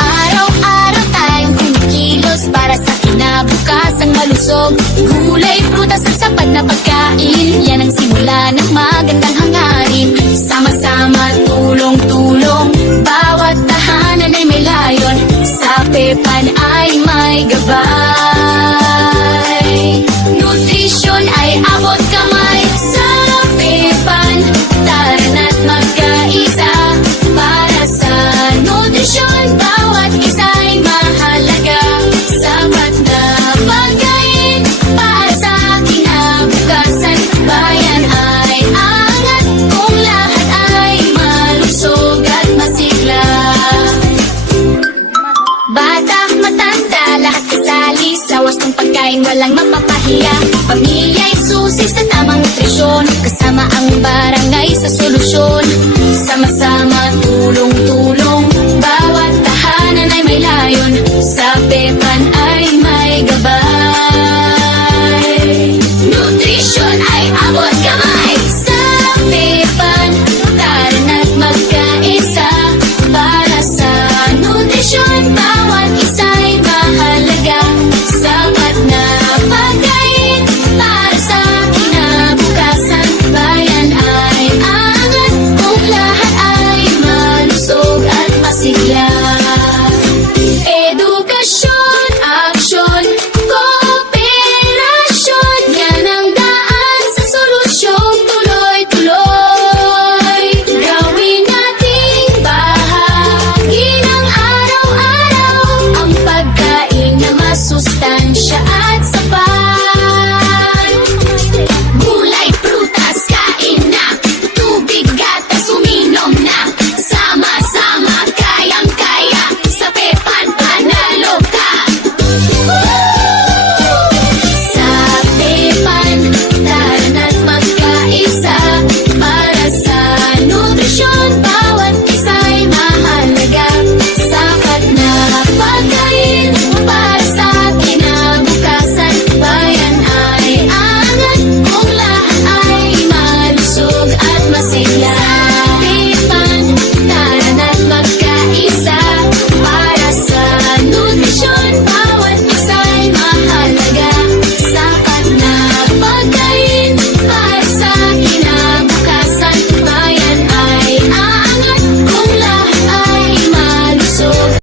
Araw-araw tayong kumikilos para sa kinabukasan malusog. Gulay, prutas at sapat na pagkain, yan ang simula ng magandang hangarin. Sama-sama, tulong-tulong, bawat tahanan ay may layon. Sa Pepan ay may gabay. Nutrisyon